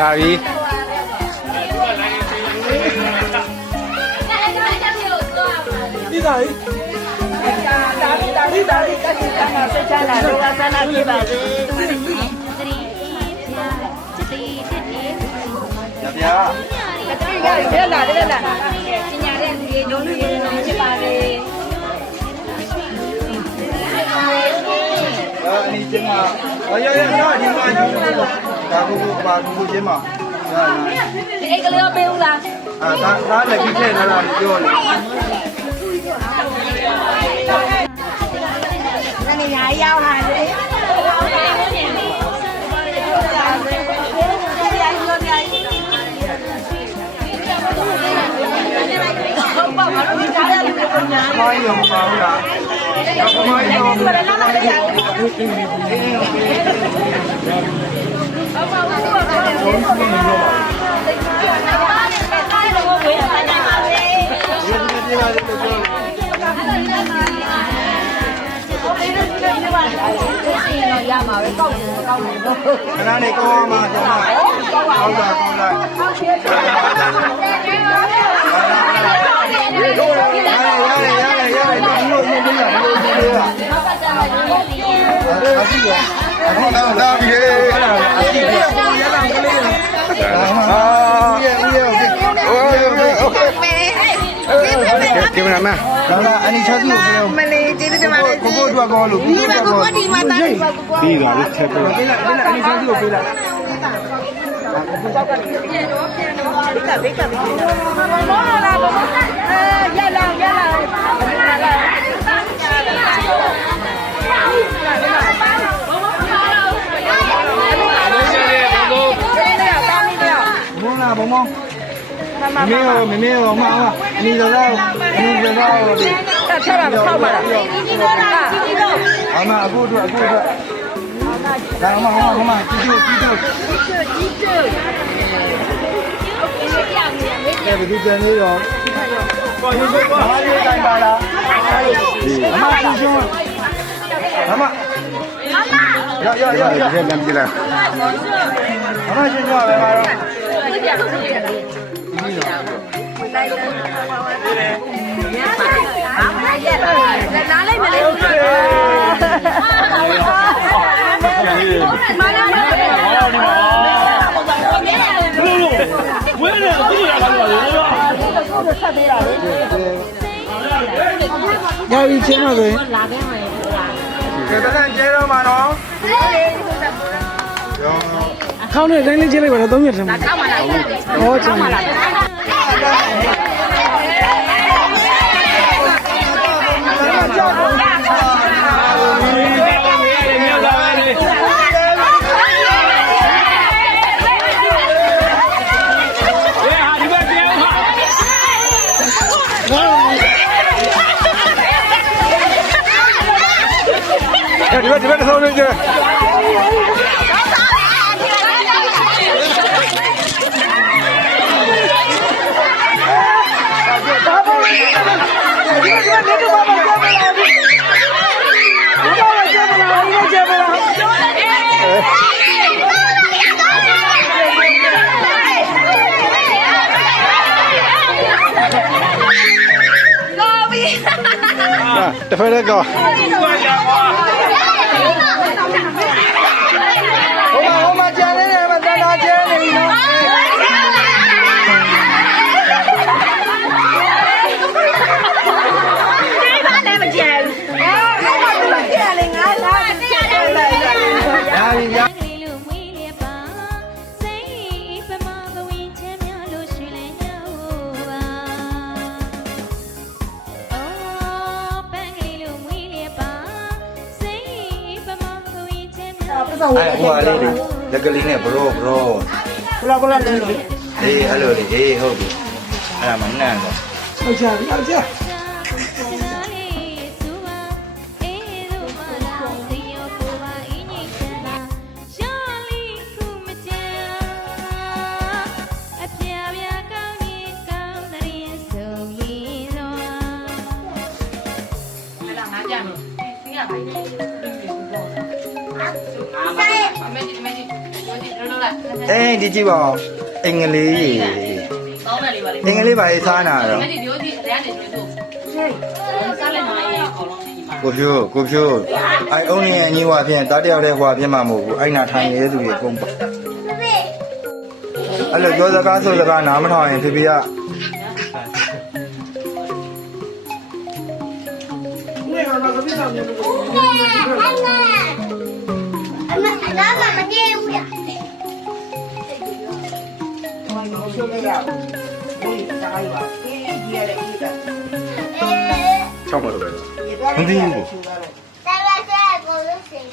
ရပြီဒီသားကြီးတာတာတာတာတာကတိကမှာဆက်ချလာတော့ဆန္ဒပြပါစေရဗျာကတိကရက်လာရက်လာပညာတဲ့လူတွေလုံးလူတွေလုံးဖြစ်ပါလေအာအနီချင်းမအော်ရရရဒီမှာယူ ဒါကိုပါကိုချင်းမဟာဒီအိတ်ကလေးတော့ပေးဦးလားအာဒါဒါလည်းကြီးထည့်ထားတာပြောလေနည်းညာရောက်လာတယ်ဟုတ်ပါဘာလို့ဒီကြားရလဲကိုညာမိုင်းရောမပါဘူးလားမိုင်းရောဘယ်နဲ့လဲရအောင်ဝေးတာနိုင်ပါလေဒီနေ့ဒီမှာလည်းပြော ရမှာပဲကောက်တယ်ကောက်တယ်တော့ခဏနေကောင်းအောင်ကျွန်တော်ကောင်းတာကောင်းလိုက်ရတယ်ရတယ်ရတယ်ရတယ်ဒီလိုမျိုးပြရဒီလိုမျိုးပြရအစီရ အခုတော့လာပြီလေကင်မရာမန်ဒါကအနိချစုကိုပြောမလေးကျေးဇူးတင်ပါတယ်ကိုကိုတို့ကောလို့ဒီမှာကိုကိုဒီမှာတာကိုကိုပြီးတာလေးချက်ပေးလိုက်ပေးလိုက်အနိချစုကိုပေးလိုက်ကောက်ကလေးပြန်တော့ပြန်တော့ကဘေးကဘေးကဘောလာဘောလာအဲရလာရလာ မောင်းမမေရောမမေရောမအောင်အနီတော့အနီတော့ဒီတက်ချတာထောက်ပါလားဒီဒီတော့လားဒီဒီတော့အမအခုတို့အခုတို့ဒါမှမဟုတ်မမကြည့်ကြည့်ကြည့်ကြီးကျယ်တယ်ဘယ်သူကျန်နေရောပေါ်ရွှေရွှေပေါ်အားလေးတိုင်းပါလားအမကြည့်ကြအမ ရရရရရလမ်းကြည့်လားအမရှင်းကြပါမယ်မတော်နားလိုက်မလေးဘူးမနာမနာရပြီချင်းတော့ဆိုရင် ကဲတကန်ကျဲတော့မှာနော်ရောခေါင်းနဲ့တိုင်းလေးချင်းလိုက်ပါတော့3ရက်ထမှာကောက်မလားဟောချင်းဒီဘက် 我们是祖国的花朵阳光下尽情唱我 ချမ်းများလို့အဲ့ဟိုအလေးတွေလက်ကလေးနဲ့ဘရောဘရောဘလောဘလောလေးအေးအဲ့လိုလေအေးဟုတ်ပြီအဲ့ဒါမှနန့်တော့ဟုတ်ချပြီဟုတ်ချမ အေးဒီကြည့်ပါဦးအင်္ဂလိပ်ရေအင်္ဂလိပ်ပါရေးစားနာတော့ကိုဖြိုးကိုဖြိုးအိုင်အုံးနေအညီဝါဖြင့်တားတယောက်တည်းဟွာဖြင့်မှမဟုတ်ဘူးအိုင်နာထိုင်နေတဲ့သူတွေအကုန်ပါအဲ့လိုပြောစကားဆိုစကားနားမထောင်ရင်ဖေဖေကနေ့ကတော့ သမီးဆောင်နေလို့အမအနာမမနေဘူးလားချောက်ပါတော့ပဲမသိဘူးကိုတာလာတာကိုလို့စင်